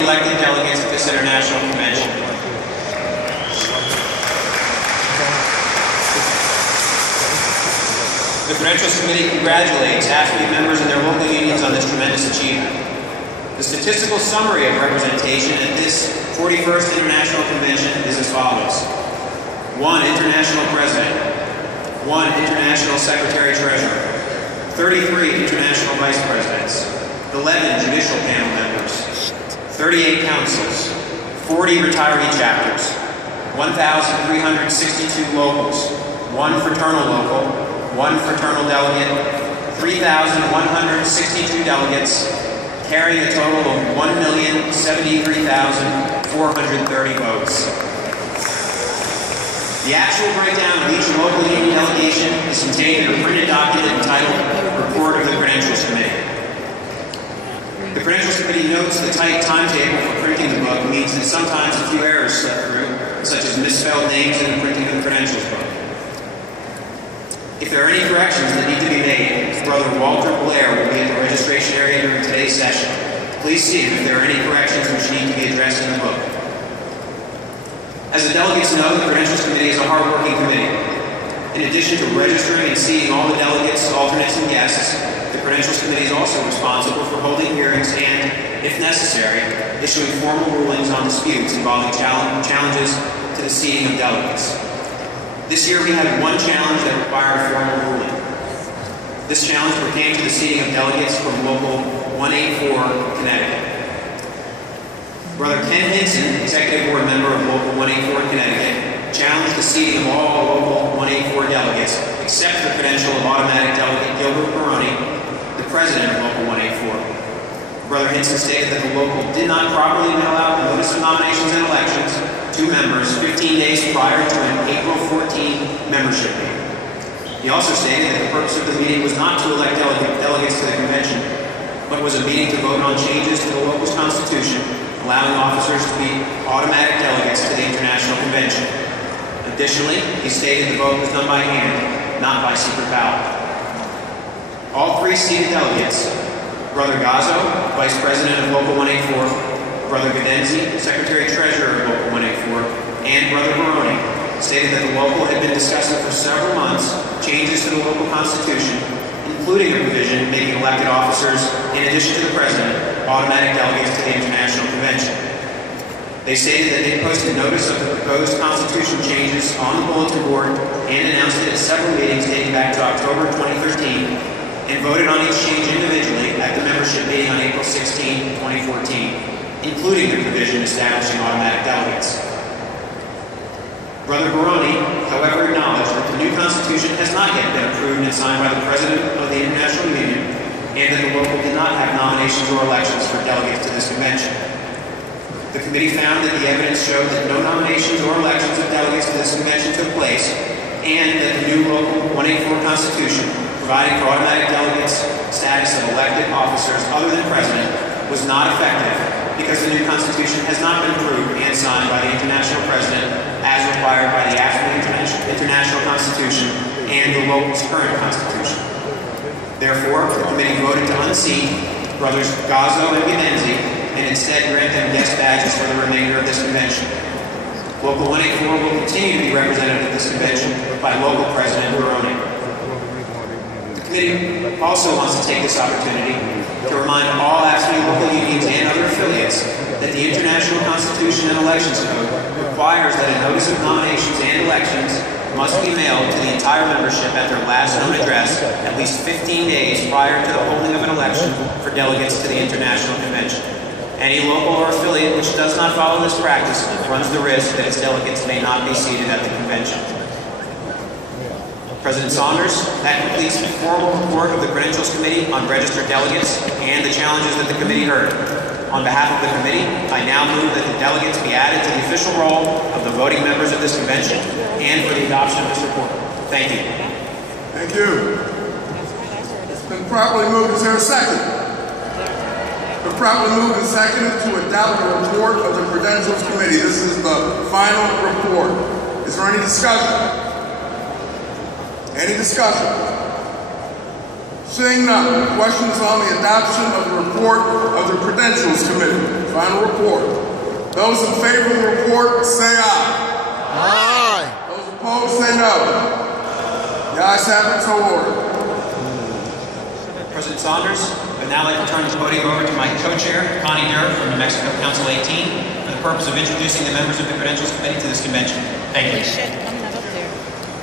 Elected delegates at this international convention. The Credentials Committee congratulates AFSCME members and their local unions on this tremendous achievement. The statistical summary of representation at this 41st International Convention is as follows. 1 International President, 1 International Secretary-Treasurer, 33 International Vice Presidents, 11 Judicial Panel members, 38 councils, 40 retiree chapters, 1,362 locals, 1 fraternal local, 1 fraternal delegate, 3,162 delegates, carrying a total of 1,073,430 votes. The actual breakdown of each local union delegation is contained in a printed document entitled Report of the Credentials Committee. The Credentials Committee notes the tight timetable for printing the book means that sometimes a few errors slip through, such as misspelled names in the printing of the credentials book. If there are any corrections that need to be made, Brother Walter Blair will be at the registration area during today's session. Please see if there are any corrections which need to be addressed in the book. As the delegates know, the Credentials Committee is a hard-working committee. In addition to registering and seating all the delegates, alternates, and guests, the Credentials Committee is also responsible for holding hearings and, if necessary, issuing formal rulings on disputes involving challenges to the seating of delegates. This year we had one challenge that required a formal ruling. This challenge pertained to the seating of delegates from Local 184, Connecticut. Brother Ken Hinson, Executive Board member of Local 184 Connecticut, challenged the seating of all Local 184 delegates, except the credential of automatic delegate Gilbert Baroni, the president of Local 184. Brother Hinson stated that the local did not properly mail out the notice of nominations and elections to members 15 days prior to an April 14 membership meeting. He also stated that the purpose of the meeting was not to elect delegates to the convention, but was a meeting to vote on changes to the local's constitution, allowing officers to be automatic delegates to the International Convention. Additionally, he stated the vote was done by hand, not by secret ballot. All 3 seated delegates, Brother Gazzo, Vice President of Local 184, Brother Gadenzi, Secretary-Treasurer of Local 184, and Brother Baroni, stated that the local had been discussing for several months changes to the local constitution, including a provision making elected officers, in addition to the President, automatic delegates to the International Convention. They stated that they posted notice of the proposed constitution changes on the bulletin board and announced it at several meetings dating back to October 2013 and voted on each change individually at the membership meeting on April 16, 2014, including the provision establishing automatic delegates. Brother Baroni, however, acknowledged that the new constitution has not yet been approved and signed by the President of the International Union and that the local did not have nominations or elections for delegates to this convention. The committee found that the evidence showed that no nominations or elections of delegates to this convention took place and that the new Local 184 Constitution, providing for automatic delegates status of elected officers other than President, was not effective because the new Constitution has not been approved and signed by the International President as required by the AFSCME International Constitution and the local's current Constitution. Therefore, the committee voted to unseat Brothers Gazzo and Gadenzi and instead grant them guest badges for the remainder of this convention. Local 184 will continue to be represented at this convention by local President Baroni. The committee also wants to take this opportunity to remind all AFSCME local unions and other affiliates that the International Constitution and Elections Code requires that a notice of nominations and elections must be mailed to the entire membership at their last known address at least 15 days prior to the holding of an election for delegates to the International Convention. Any local or affiliate which does not follow this practice runs the risk that its delegates may not be seated at the convention. President Saunders, that completes the formal report of the Credentials Committee on registered delegates and the challenges that the committee heard. On behalf of the committee, I now move that the delegates be added to the official roll of the voting members of this convention and for the adoption of this report. Thank you. Thank you. It's been properly moved. Is there a second? Been properly moved and seconded to adopt the report of the Credentials Committee. This is the final report. Is there any discussion? Any discussion? Seeing none, questions on the adoption of the report of the Credentials Committee. Final report. Those in favor of the report, say aye. Aye. Those opposed, say no. The ayes have it, so ordered. President Saunders, I would now like to turn the podium over to my co-chair, Connie Durr from New Mexico Council 18, for the purpose of introducing the members of the Credentials Committee to this convention. Thank you.